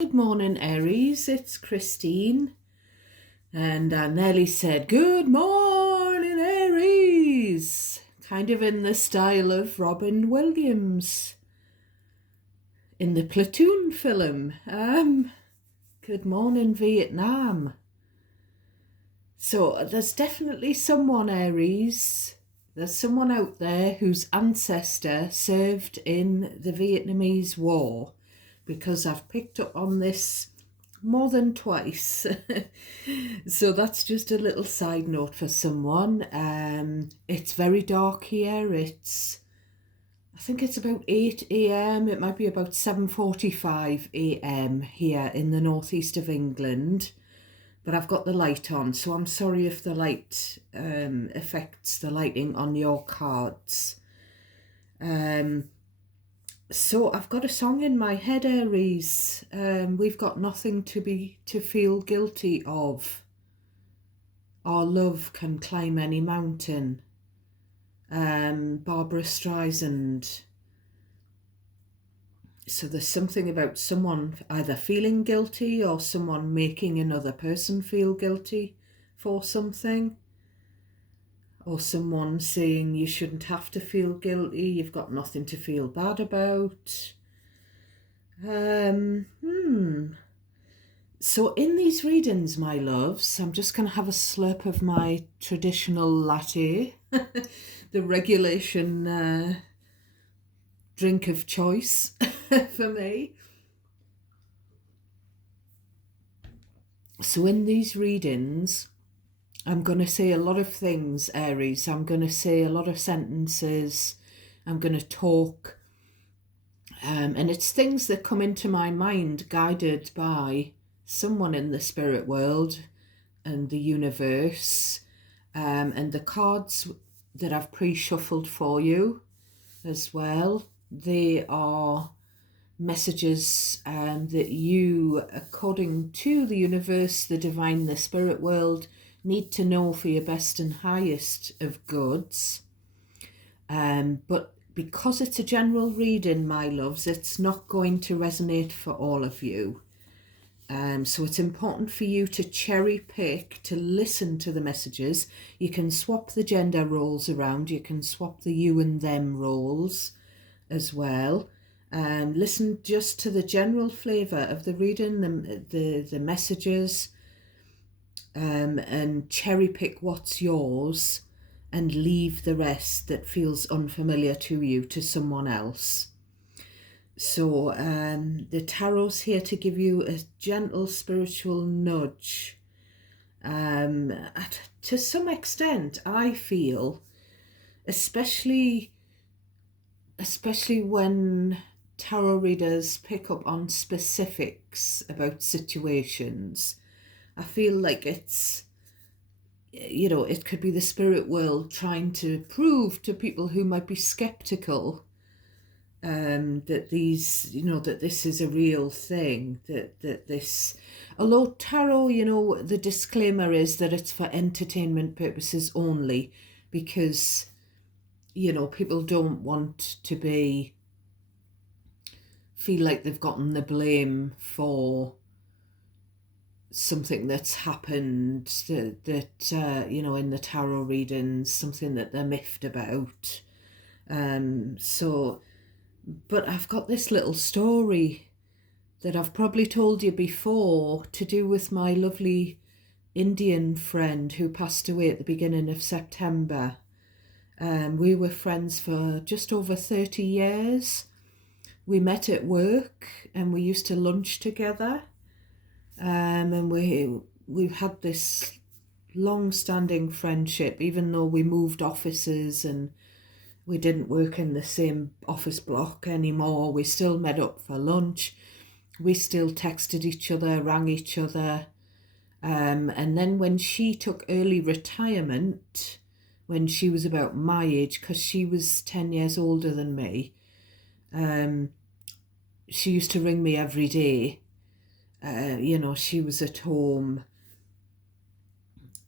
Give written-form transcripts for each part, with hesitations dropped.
Good morning, Aries. It's Christine. And I nearly said, Good morning, Aries. Kind of in the style of Robin Williams in the Platoon film. Good morning, Vietnam. So there's definitely someone, Aries. There's someone out there whose ancestor served in the Vietnamese War, because I've picked up on this more than twice. So that's just a little side note for someone. It's very dark here. I think it's about 8 a.m. It might be about 7:45 a.m. here in the northeast of England. But I've got the light on, so I'm sorry if the light affects the lighting on your cards. So I've got a song in my head, Aries. We've got nothing to feel guilty of. Our love can climb any mountain. Barbara Streisand. So there's something about someone either feeling guilty or someone making another person feel guilty for something. Or someone saying you shouldn't have to feel guilty, you've got nothing to feel bad about. So in these readings, my loves, I'm just going to have a slurp of my traditional latte, the regulation drink of choice for me. So in these readings, I'm going to say a lot of things, Aries. I'm going to say a lot of sentences. I'm going to talk. And it's things that come into my mind guided by someone in the spirit world and the universe. And the cards that I've pre-shuffled for you as well, they are messages that you, according to the universe, the divine, the spirit world, need to know for your best and highest of goods. But because it's a general reading, my loves, it's not going to resonate for all of you. So it's important for you to cherry pick, to listen to the messages. You can swap the gender roles around. You can swap the you and them roles as well. Listen just to the general flavour of the reading, the messages, and cherry pick what's yours and leave the rest that feels unfamiliar to you to someone else. So the tarot's here to give you a gentle spiritual nudge. To some extent, I feel, especially when tarot readers pick up on specifics about situations, I feel like it's, it could be the spirit world trying to prove to people who might be skeptical that this is a real thing, that this, although tarot, the disclaimer is that it's for entertainment purposes only, because, people don't want to feel like they've gotten the blame for something that's happened that in the tarot readings, something that they're miffed about. But I've got this little story that I've probably told you before, to do with my lovely Indian friend who passed away at the beginning of September. We were friends for just over 30 years. We met at work and we used to lunch together. And we've had this long-standing friendship, even though we moved offices and we didn't work in the same office block anymore. We still met up for lunch. We still texted each other, rang each other. And then when she took early retirement, when she was about my age, because she was 10 years older than me, she used to ring me every day. She was at home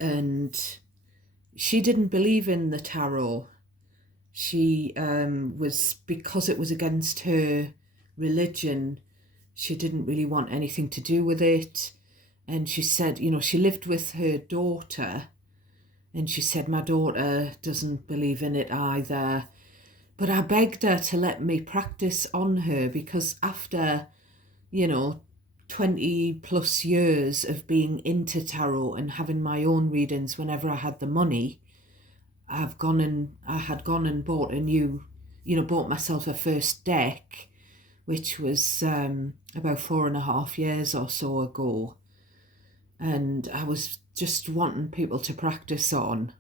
and she didn't believe in the tarot. She was, because it was against her religion, she didn't really want anything to do with it. And she said, you know, she lived with her daughter, and she said, my daughter doesn't believe in it either. But I begged her to let me practice on her, because after, you know, 20 plus years of being into tarot and having my own readings whenever I had the money, I had gone and bought a new, you know, bought myself a first deck, which was about 4.5 years or so ago. And I was just wanting people to practice on,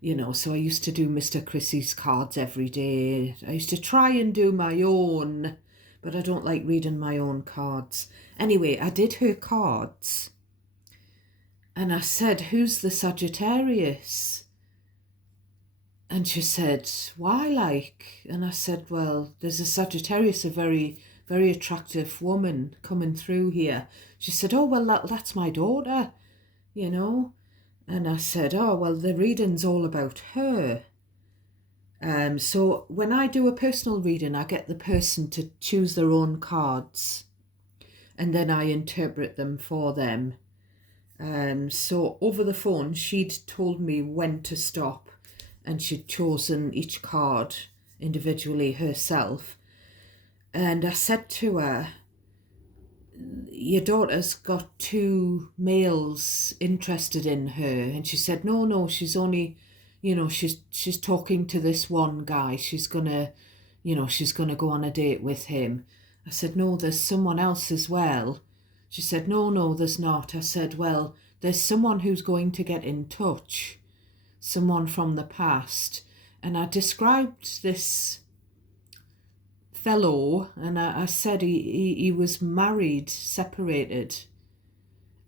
you know, so I used to do Mr. Chrissy's cards every day. I used to try and do my own, but I don't like reading my own cards. Anyway, I did her cards, and I said, who's the Sagittarius? And she said, why, like? And I said, well, there's a Sagittarius, a very, very attractive woman coming through here. She said, oh, well, that's my daughter, you know. And I said, oh, well, the reading's all about her. So when I do a personal reading, I get the person to choose their own cards, and then I interpret them for them. So over the phone, she'd told me when to stop, and she'd chosen each card individually herself. And I said to her, your daughter's got 2 males interested in her. And she said, no, she's only, you know, she's talking to this one guy. She's gonna go on a date with him. I said, no, there's someone else as well. She said, no, there's not. I said, well, there's someone who's going to get in touch, someone from the past. And I described this fellow, and I said he was married, separated,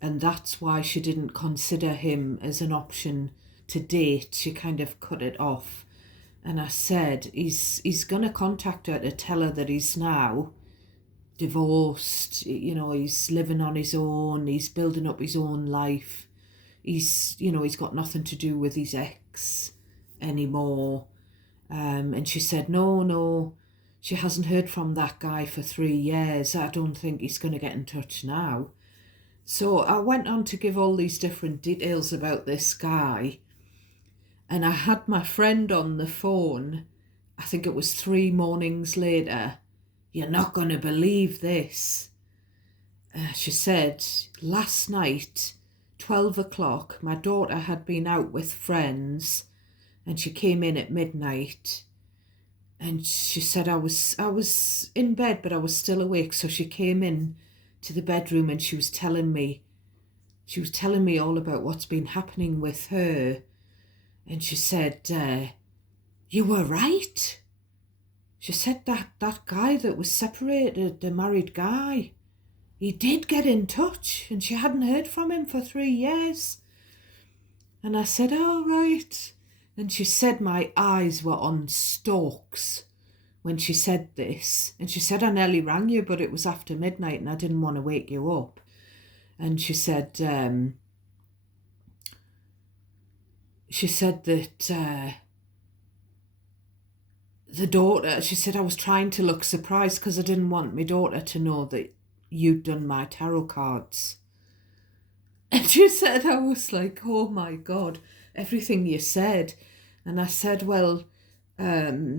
and that's why she didn't consider him as an option to date. She kind of cut it off. And I said, he's going to contact her to tell her that he's now divorced, you know, he's living on his own, he's building up his own life, he's got nothing to do with his ex anymore. And she said, no, she hasn't heard from that guy for 3 years. I don't think he's going to get in touch now. So I went on to give all these different details about this guy, and I had my friend on the phone, I think it was 3 mornings later. You're not going to believe this. She said, last night, 12 o'clock, my daughter had been out with friends, and she came in at midnight. And she said, I was in bed, but I was still awake. So she came in to the bedroom, and she was telling me all about what's been happening with her. And she said, you were right. She said that guy that was separated, the married guy, he did get in touch, and she hadn't heard from him for 3 years. And I said, oh, right. And she said my eyes were on stalks when she said this. And she said, I nearly rang you, but it was after midnight and I didn't want to wake you up. And she said that the daughter, she said, I was trying to look surprised because I didn't want my daughter to know that you'd done my tarot cards. And she said, I was like, oh my God, everything you said. And I said, well, I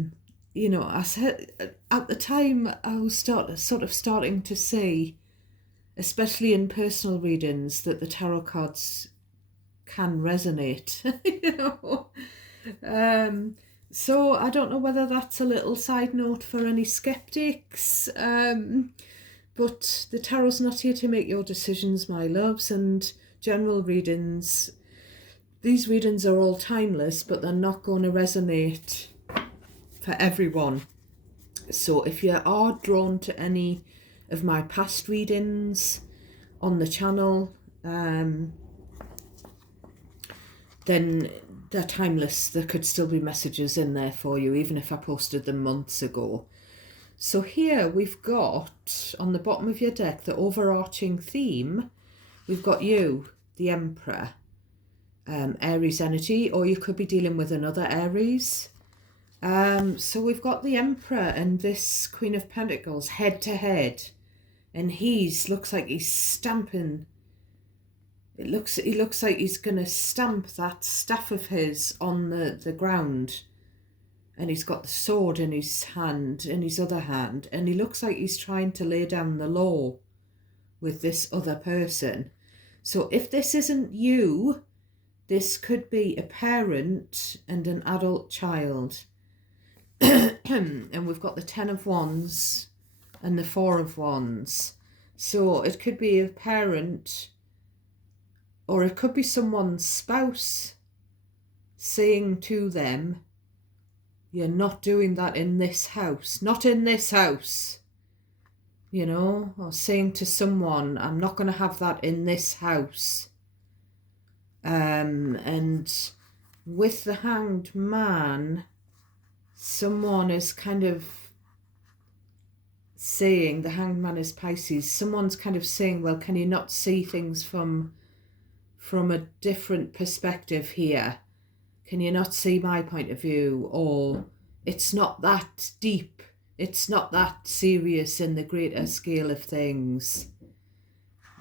said, at the time I was starting to see, especially in personal readings, that the tarot cards can resonate, So I don't know whether that's a little side note for any skeptics, but the tarot's not here to make your decisions, my loves. And general readings, these readings are all timeless, but they're not going to resonate for everyone. So if you are drawn to any of my past readings on the channel, then they're timeless. There could still be messages in there for you, even if I posted them months ago. So here we've got, on the bottom of your deck, the overarching theme. We've got you, the Emperor, Aries energy, or you could be dealing with another Aries. So we've got the Emperor and this Queen of Pentacles head to head. and looks like he's stamping. He looks like he's gonna stamp that staff of his on the ground, and he's got the sword in his hand, in his other hand, and he looks like he's trying to lay down the law with this other person. So if this isn't you, this could be a parent and an adult child. And we've got the 10 of Wands and the 4 of Wands. So it could be a parent, or it could be someone's spouse saying to them, you're not doing that in this house, not in this house, you know, or saying to someone, I'm not going to have that in this house. And with the Hanged Man, someone is kind of saying, the Hanged Man is Pisces, someone's kind of saying, well, can you not see things from a different perspective here? Can you not see my point of view? Or it's not that deep, it's not that serious in the greater scale of things.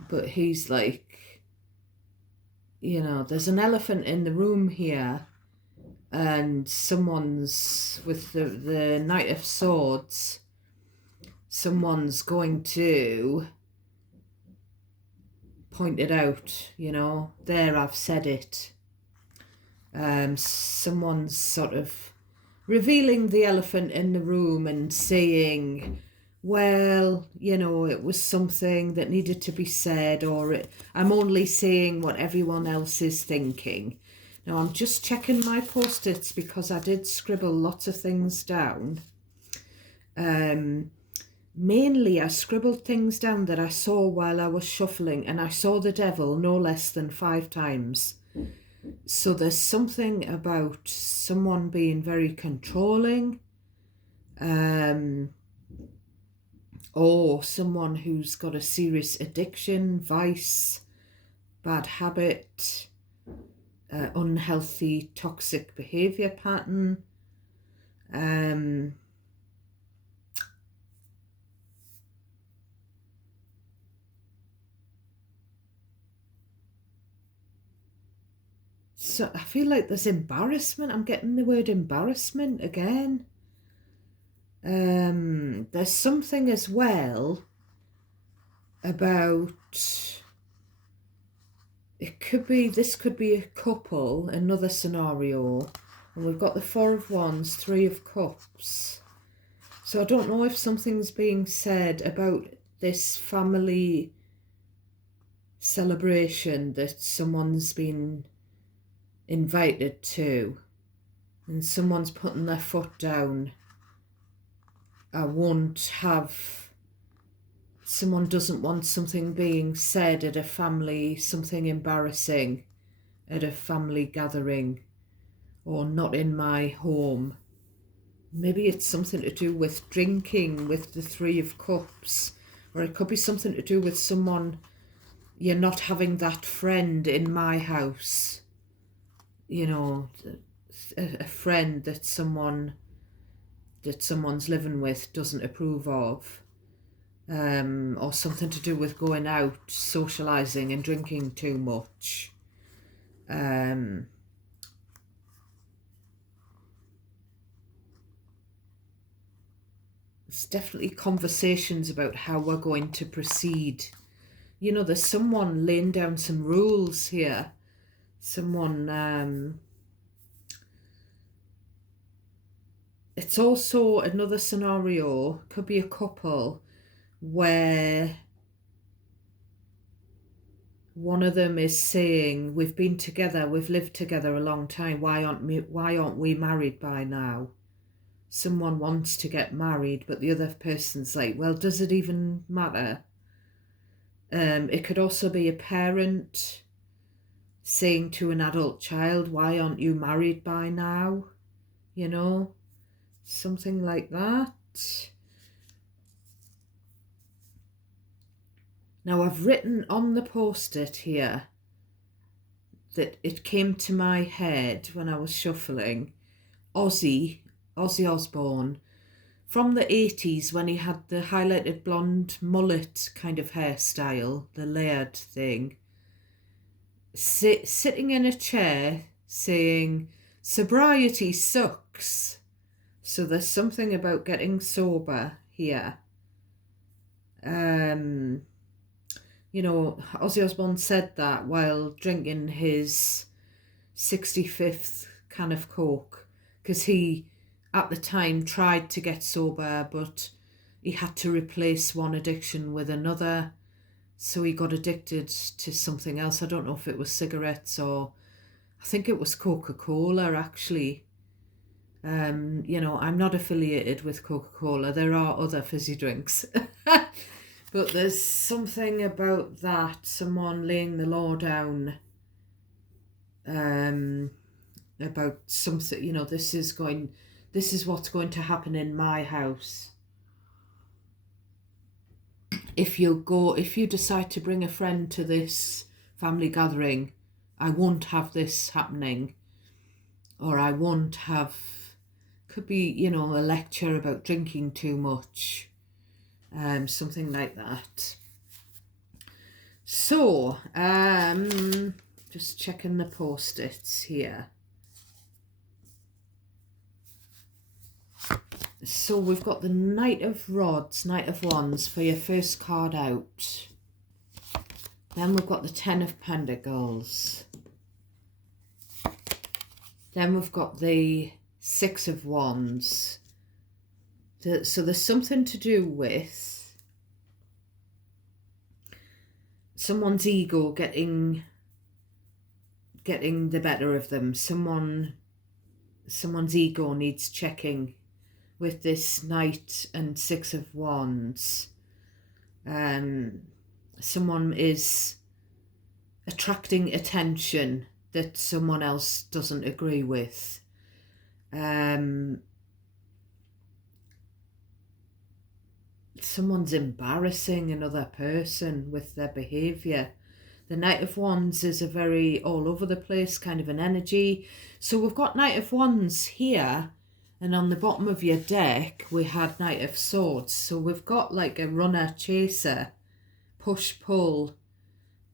But he's like, you know, there's an elephant in the room here, and someone's with the Knight of Swords, someone's going to point it out, you know, there, I've said it. Someone's sort of revealing the elephant in the room and saying, well, you know, it was something that needed to be said, or I'm only saying what everyone else is thinking. Now, I'm just checking my post-its because I did scribble lots of things down. Mainly, I scribbled things down that I saw while I was shuffling, and I saw the devil no less than 5 times. So there's something about someone being very controlling, or someone who's got a serious addiction, vice, bad habit, unhealthy, toxic behaviour pattern. So I feel like there's embarrassment. I'm getting the word embarrassment again. There's something as well about, this could be a couple, another scenario. And we've got the 4 of Wands, 3 of Cups. So I don't know if something's being said about this family celebration that someone's been invited to, and someone's putting their foot down. Someone doesn't want something being said at a family, something embarrassing at a family gathering, or not in my home. Maybe it's something to do with drinking with the 3 of Cups, or it could be something to do with someone, you're not having that friend in my house. You know, a friend that someone's living with doesn't approve of, or something to do with going out, socialising and drinking too much. There's definitely conversations about how we're going to proceed. You know, there's someone laying down some rules here. Someone, it's also another scenario, could be a couple, where one of them is saying, we've been together, we've lived together a long time, why aren't we married by now? Someone wants to get married, but the other person's like, well, does it even matter? It could also be a parent saying to an adult child, why aren't you married by now? You know, something like that. Now, I've written on the post-it here that it came to my head when I was shuffling, Ozzy Osbourne, from the 80s when he had the highlighted blonde mullet kind of hairstyle, the layered thing, sitting in a chair saying, "Sobriety sucks." So there's something about getting sober here. Ozzy Osbourne said that while drinking his 65th can of Coke, because he, at the time, tried to get sober, but he had to replace one addiction with another. So he got addicted to something else. I don't know if it was cigarettes or I think it was Coca-Cola, actually. I'm not affiliated with Coca-Cola. There are other fizzy drinks. But there's something about that, someone laying the law down about something, this is what's going to happen in my house. If you decide to bring a friend to this family gathering, I won't have this happening. Or I won't have, could be, a lecture about drinking too much. Something like that. So, just checking the post-its here. So we've got the Knight of Rods, Knight of Wands for your first card out. Then we've got the Ten of Pentacles. Then we've got the Six of Wands. So there's something to do with someone's ego getting the better of them. Someone's ego needs checking with this Knight and Six of Wands. Someone is attracting attention that someone else doesn't agree with. Someone's embarrassing another person with their behaviour. The Knight of Wands is a very all over the place kind of an energy. So we've got Knight of Wands here, and on the bottom of your deck we had Knight of Swords. So we've got like a runner chaser, push pull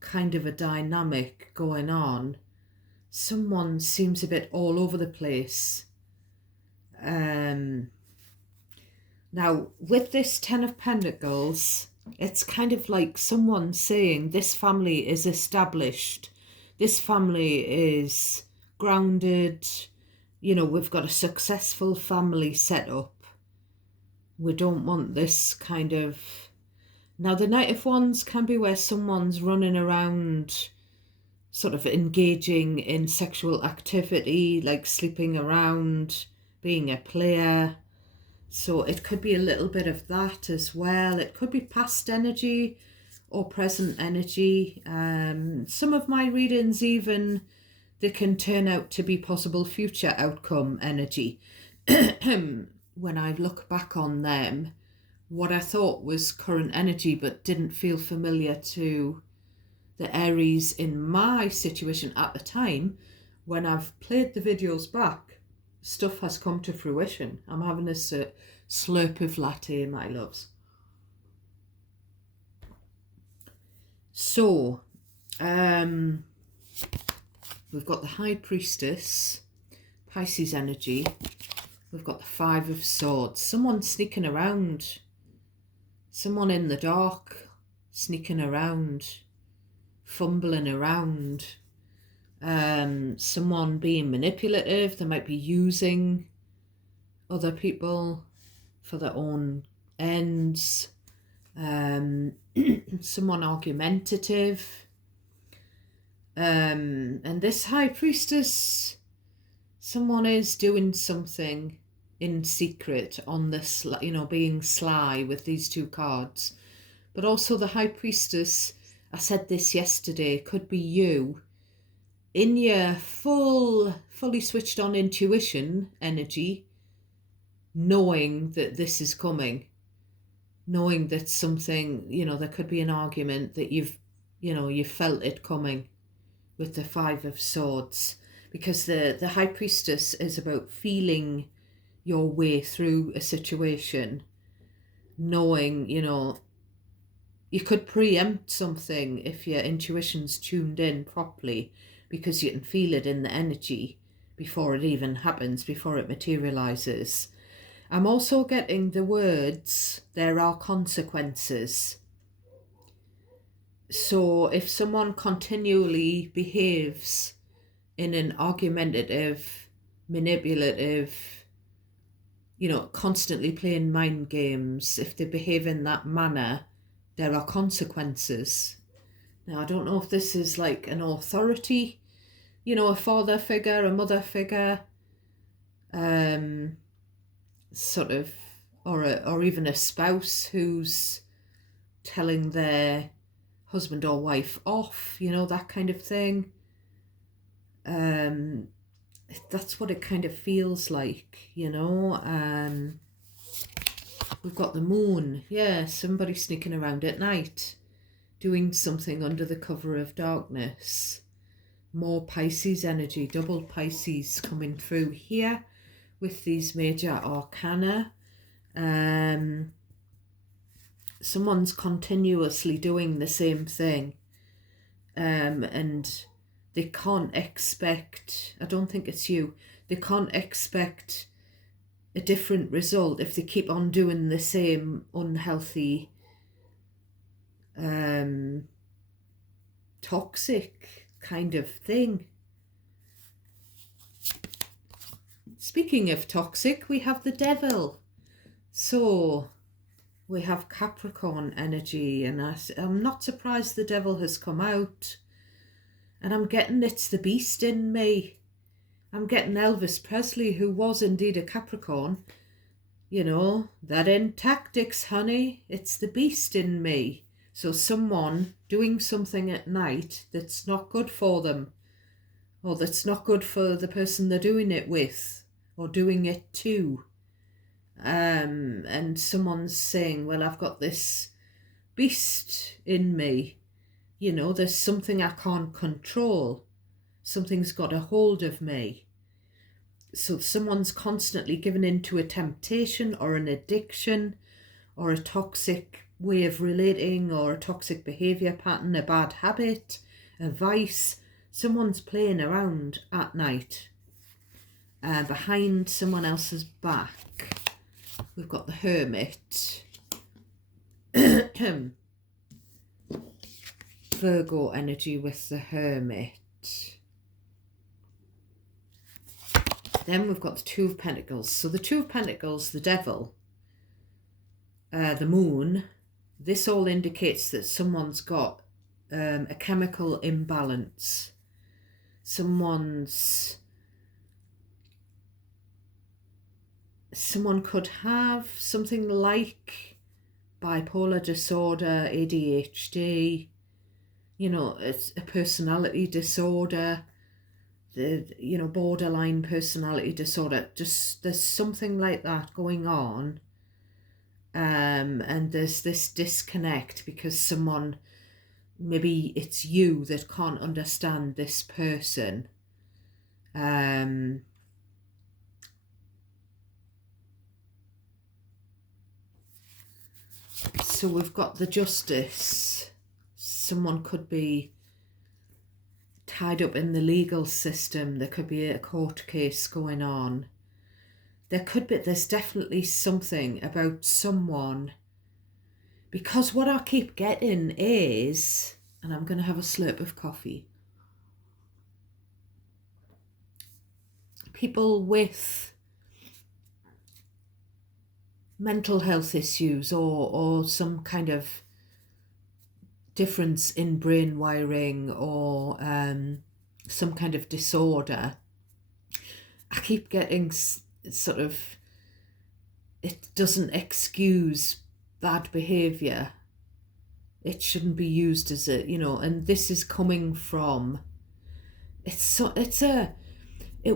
kind of a dynamic going on. Someone seems a bit all over the place. Now, with this Ten of Pentacles, it's kind of like someone saying this family is established. This family is grounded. We've got a successful family set up. We don't want this kind of... Now, the Knight of Wands can be where someone's running around sort of engaging in sexual activity, like sleeping around, being a player. So it could be a little bit of that as well. It could be past energy or present energy. Some of my readings even, they can turn out to be possible future outcome energy. When I look back on them, what I thought was current energy but didn't feel familiar to the Aries in my situation at the time, when I've played the videos back, stuff has come to fruition. I'm having a slurp of latte, my loves. So, we've got the High Priestess, Pisces energy. We've got the Five of Swords. Someone sneaking around. Someone in the dark, sneaking around, fumbling around. Someone being manipulative. They might be using other people for their own ends. Someone argumentative. And this High Priestess, someone is doing something in secret on this, being sly with these two cards. But also the High Priestess, I said this yesterday, could be you in your fully switched on intuition energy, knowing that this is coming, knowing that something, there could be an argument that you felt it coming with the Five of Swords, because the High Priestess is about feeling your way through a situation, knowing, you could preempt something if your intuition's tuned in properly, because you can feel it in the energy before it even happens, before it materializes. I'm also getting the words, there are consequences. So if someone continually behaves in an argumentative, manipulative, constantly playing mind games, if they behave in that manner, there are consequences. Now, I don't know if this is like an authority, a father figure, a mother figure, sort of, or even a spouse who's telling their husband or wife off, that kind of thing. That's what it kind of feels like, We've got the moon. Yeah, somebody sneaking around at night, doing something under the cover of darkness. More Pisces energy, double Pisces coming through here with these major arcana. Someone's continuously doing the same thing, and they can't expect, I don't think it's you, they can't expect a different result if they keep on doing the same unhealthy, toxic kind of thing. Speaking of toxic, we have the devil. So we have Capricorn energy, and I'm not surprised the devil has come out. And I'm getting it's the beast in me. I'm getting Elvis Presley, who was indeed a Capricorn. That ain't tactics, honey. It's the beast in me. So someone doing something at night that's not good for them, or that's not good for the person they're doing it with, or doing it to. And someone's saying, well, I've got this beast in me. There's something I can't control. Something's got a hold of me. So someone's constantly given into a temptation or an addiction or a toxic way of relating or a toxic behaviour pattern, a bad habit, a vice. Someone's playing around at night behind someone else's back. We've got the Hermit. Virgo energy with the Hermit. Then we've got the Two of Pentacles. So the Two of Pentacles, the devil, the moon, this all indicates that someone's got a chemical imbalance. Someone could have something like bipolar disorder, ADHD, it's a personality disorder, borderline personality disorder. Just there's something like that going on, and there's this disconnect because someone, maybe it's you that can't understand this person. So we've got the Justice. Someone could be tied up in the legal system. There could be a court case going on. There's definitely something about someone, because what I keep getting is, and I'm going to have a slurp of coffee, people with mental health issues or some kind of difference in brain wiring or some kind of disorder. I keep getting sort of, it doesn't excuse bad behaviour. It shouldn't be used as a, and this is coming from, it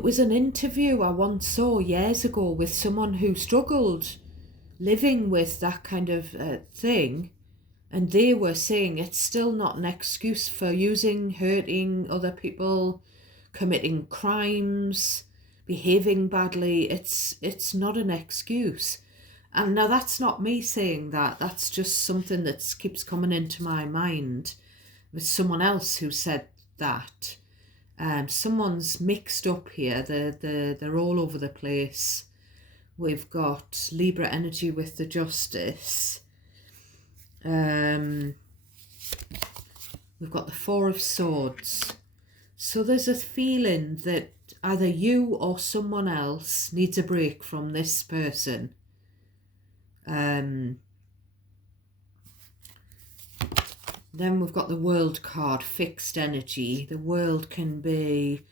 was an interview I once saw years ago with someone who struggled living with that kind of thing, and they were saying it's still not an excuse for hurting other people, committing crimes, behaving badly, it's not an excuse. And now that's not me saying that, that's just something that keeps coming into my mind with someone else who said that. Someone's mixed up here, they're all over the place. We've got Libra energy with the Justice. We've got the Four of Swords. So there's a feeling that either you or someone else needs a break from this person. Then we've got the World card, fixed energy. The World can be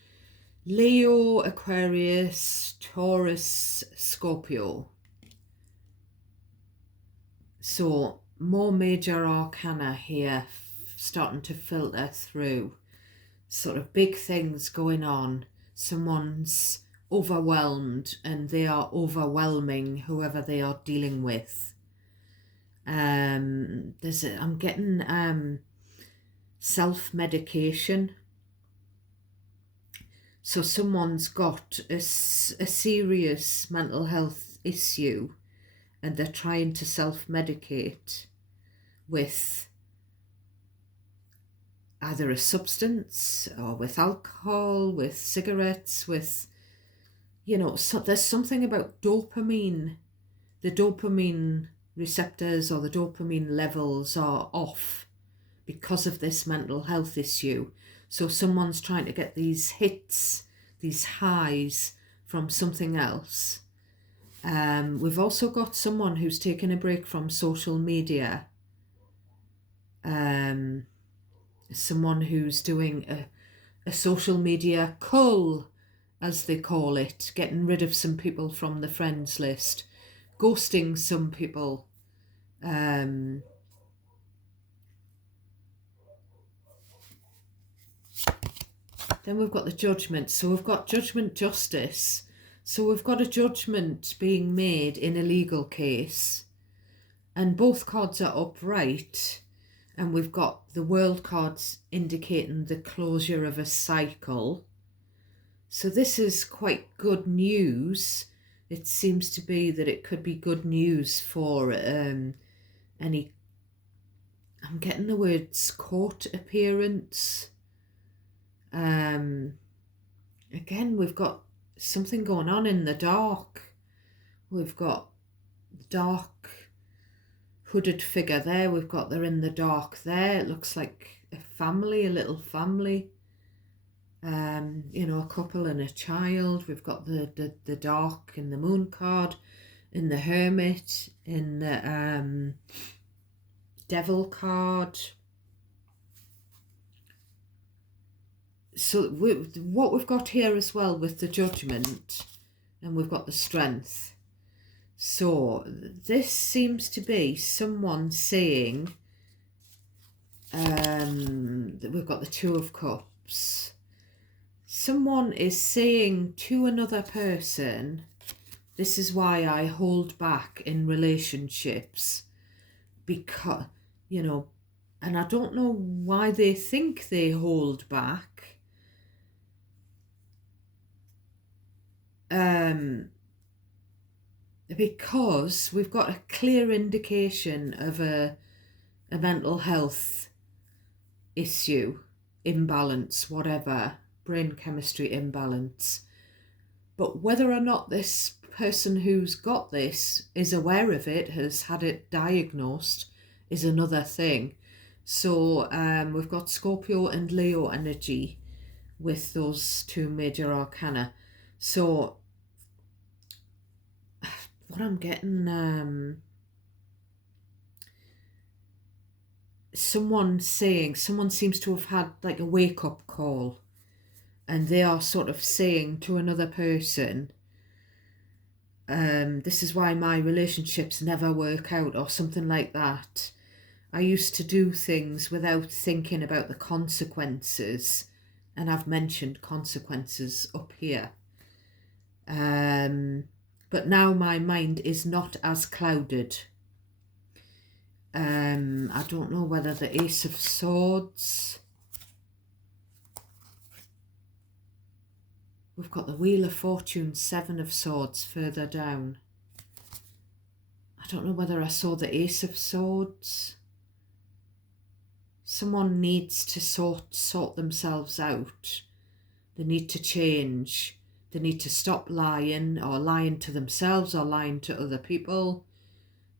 Leo, Aquarius, Taurus, Scorpio. So more major arcana here starting to filter through. Sort of big things going on. Someone's overwhelmed and they are overwhelming whoever they are dealing with. I'm getting self-medication. So someone's got a serious mental health issue and they're trying to self-medicate with either a substance or with alcohol, with cigarettes, with, so there's something about dopamine. The dopamine receptors or the dopamine levels are off because of this mental health issue. So someone's trying to get these hits, these highs from something else. We've also got someone who's taken a break from social media. Someone who's doing a social media cull, as they call it, getting rid of some people from the friends list, ghosting some people. Then we've got the Judgment. So we've got Judgment, Justice. So we've got a judgment being made in a legal case. And both cards are upright. And we've got the World cards indicating the closure of a cycle. So this is quite good news. It seems to be that it could be good news for any... I'm getting the words court appearance. Again, we've got something going on in the dark. We've got dark hooded figure there. We've got they're in the dark there. It looks like a family, a little family. A couple and a child. We've got the dark in the Moon card, in the Hermit, in the Devil card. So what we've got here as well with the Judgment, and we've got the Strength. So this seems to be someone saying that we've got the Two of Cups. Someone is saying to another person, this is why I hold back in relationships, because, and I don't know why they think they hold back. Because we've got a clear indication of a mental health issue, imbalance, whatever, brain chemistry imbalance. But whether or not this person who's got this is aware of it, has had it diagnosed, is another thing. So we've got Scorpio and Leo energy with those two major arcana. So what I'm getting, someone seems to have had like a wake-up call, and they are sort of saying to another person, this is why my relationships never work out, or something like that. I used to do things without thinking about the consequences, and I've mentioned consequences up here. But now my mind is not as clouded. I don't know whether the Ace of Swords... We've got the Wheel of Fortune, Seven of Swords further down. I don't know whether I saw the Ace of Swords. Someone needs to sort themselves out. They need to change. They need to stop lying, or lying to themselves, or lying to other people.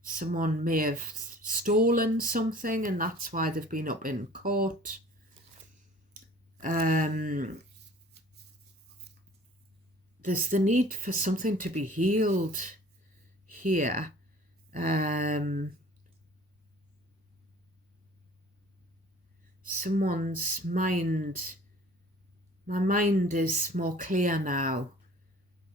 Someone may have stolen something and that's why they've been up in court. There's the need for something to be healed here. Someone's mind, my mind is more clear now.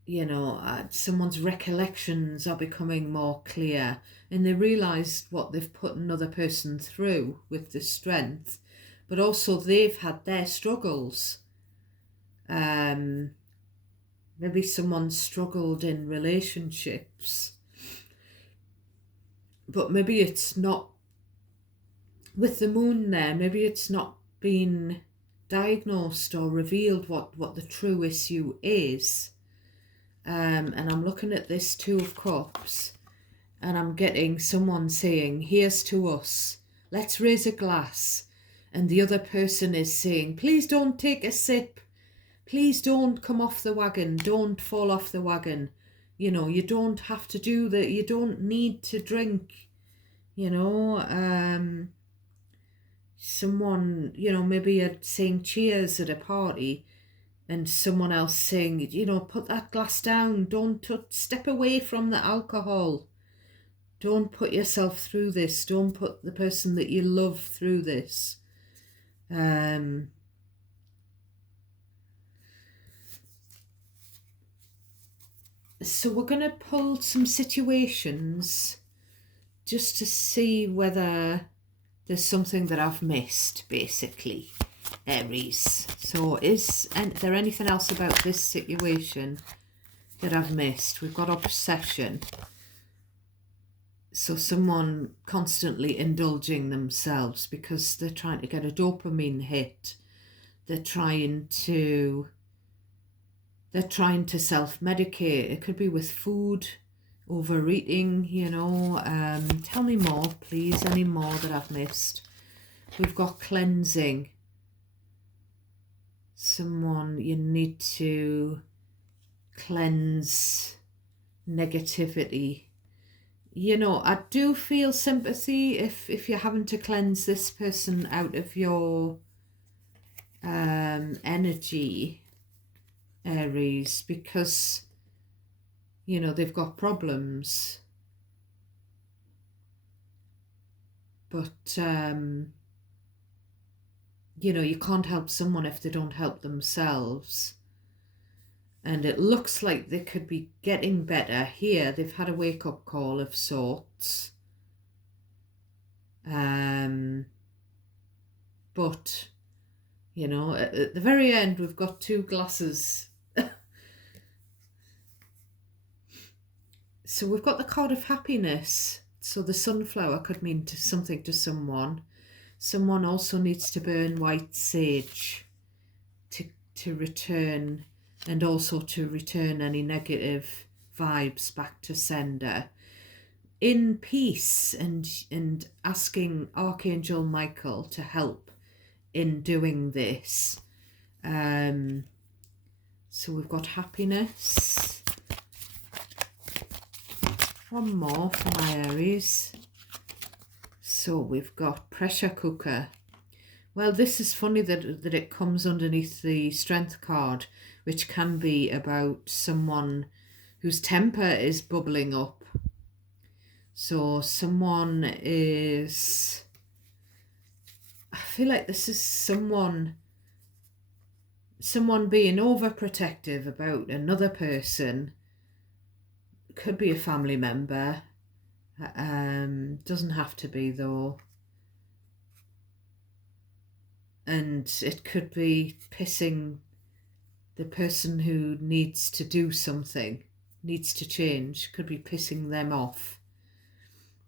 You know, someone's recollections are becoming more clear, and they realised what they've put another person through with the strength, but also they've had their struggles. Maybe someone struggled in relationships, but maybe it's not, with the moon there, maybe it's not been diagnosed or revealed what the true issue is. And I'm looking at this Two of Cups, and I'm getting someone saying, here's to us, let's raise a glass. And the other person is saying, please don't take a sip. Please don't come off the wagon. Don't fall off the wagon. You know, you don't have to do that. You don't need to drink. You know, someone, you know, maybe saying cheers at a party, and someone else saying, you know, put that glass down, don't step away from the alcohol. Don't put yourself through this. Don't put the person that you love through this. So we're going to pull some situations just to see whether there's something that I've missed, basically. Aries. So is there anything else about this situation that I've missed? We've got obsession. So someone constantly indulging themselves because they're trying to get a dopamine hit. They're trying to self-medicate. It could be with food, overeating, you know. Tell me more, please. Any more that I've missed? We've got cleansing. Someone, you need to cleanse negativity. You know, I do feel sympathy if you're having to cleanse this person out of your energy, Aries, because, you know, they've got problems. But you know, you can't help someone if they don't help themselves. And it looks like they could be getting better here. They've had a wake-up call of sorts. But, you know, at the very end, we've got two glasses. So we've got the card of happiness. So the sunflower could mean something to someone. Someone also needs to burn white sage to return, and also to return any negative vibes back to sender. In peace, and asking Archangel Michael to help in doing this. So we've got happiness. One more for my Aries. So we've got pressure cooker. Well, this is funny that it comes underneath the strength card, which can be about someone whose temper is bubbling up. So someone is, I feel like this is someone being overprotective about another person. Could be a family member. Doesn't have to be though. And it could be pissing the person who needs to do something, needs to change, could be pissing them off,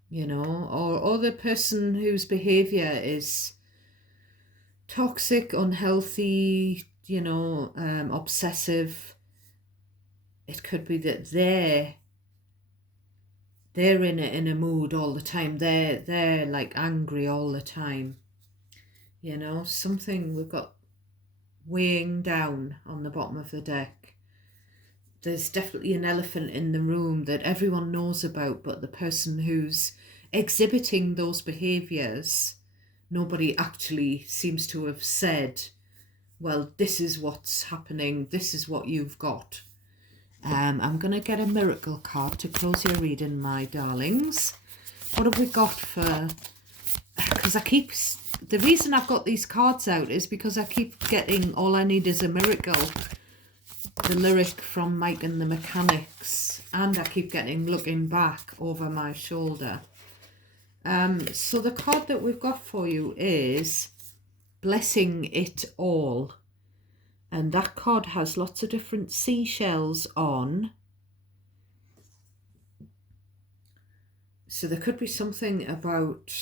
you know, or the person whose behaviour is toxic, unhealthy, you know, obsessive. it could be that they're in a mood all the time. They're like angry all the time. You know, something we've got weighing down on the bottom of the deck. There's definitely an elephant in the room that everyone knows about, but the person who's exhibiting those behaviours, nobody actually seems to have said, well, this is what's happening, this is what you've got. I'm going to get a miracle card to close your reading, my darlings. What have we got for... Because the reason I've got these cards out is because I keep getting All I Need Is a Miracle, the lyric from Mike and the Mechanics, and I keep getting Looking Back Over My Shoulder. So the card that we've got for you is Blessing It All. And that card has lots of different seashells on. So there could be something about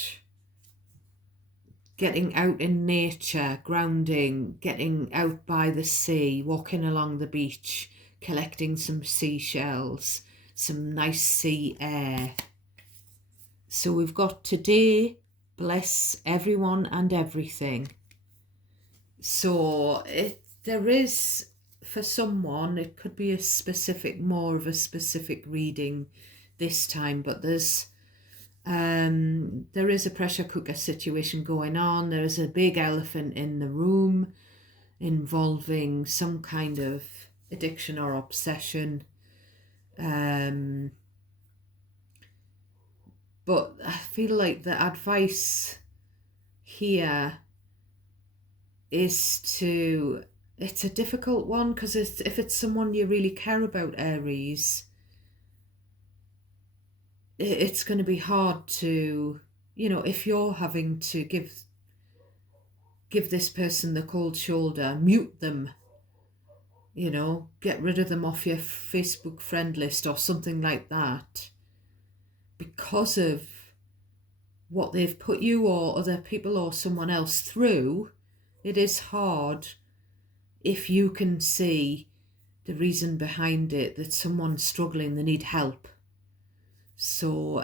getting out in nature, grounding, getting out by the sea, walking along the beach, collecting some seashells, some nice sea air. So we've got today, bless everyone and everything. So there is, for someone, it could be more of a specific reading this time, but there is a pressure cooker situation going on. There is a big elephant in the room involving some kind of addiction or obsession. But I feel like the advice here is it's a difficult one, because if it's someone you really care about, Aries, it's going to be hard to, if you're having to give this person the cold shoulder, mute them, get rid of them off your Facebook friend list or something like that, because of what they've put you or other people or someone else through. It is hard if you can see the reason behind it, that someone's struggling, they need help. So,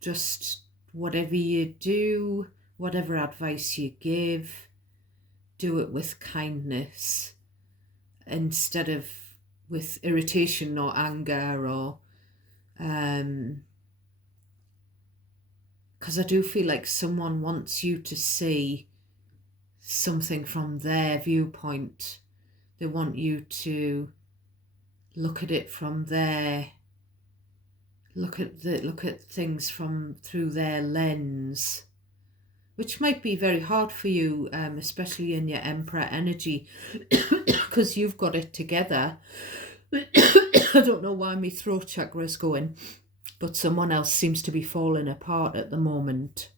just whatever you do, whatever advice you give, do it with kindness instead of with irritation or anger, or because I do feel like someone wants you to see something from their viewpoint. They want you to look at it from look at things through their lens, which might be very hard for you, especially in your Emperor energy, because you've got it together. I don't know why my throat chakra is going, but someone else seems to be falling apart at the moment.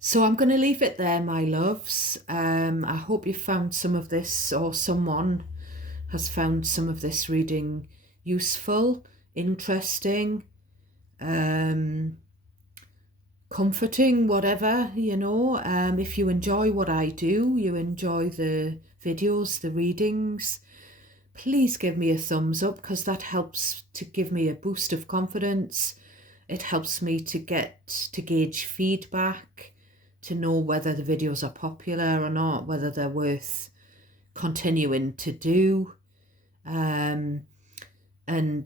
So I'm going to leave it there, my loves. I hope you found some of this, or someone has found some of this reading useful, interesting, comforting, whatever, if you enjoy what I do, you enjoy the videos, the readings, please give me a thumbs up, because that helps to give me a boost of confidence. It helps me to gauge feedback, to know whether the videos are popular or not, whether they're worth continuing to do. And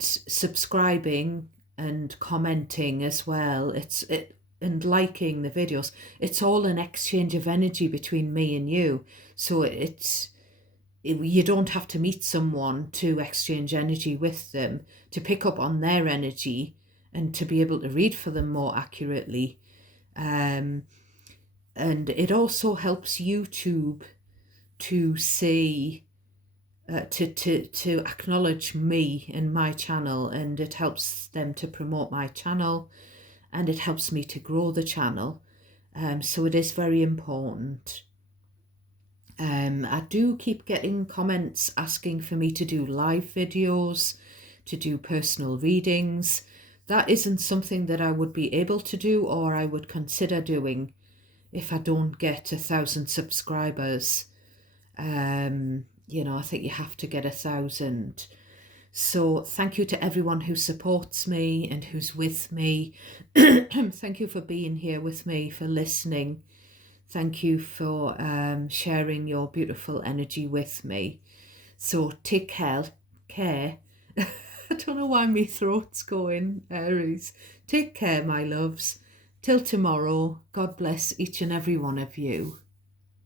subscribing and commenting as well, and liking the videos, it's all an exchange of energy between me and you. So you don't have to meet someone to exchange energy with them, to pick up on their energy and to be able to read for them more accurately. And it also helps YouTube to see, to acknowledge me and my channel, and it helps them to promote my channel, and it helps me to grow the channel. So it is very important. I do keep getting comments asking for me to do live videos, to do personal readings. That isn't something that I would be able to do, or I would consider doing, if I don't get 1,000 subscribers. I think you have to get 1,000. So thank you to everyone who supports me and who's with me. Thank you for being here with me, for listening. Thank you for sharing your beautiful energy with me. So take care. I don't know why my throat's going, Aries. Take care, my loves. Till tomorrow, God bless each and every one of you.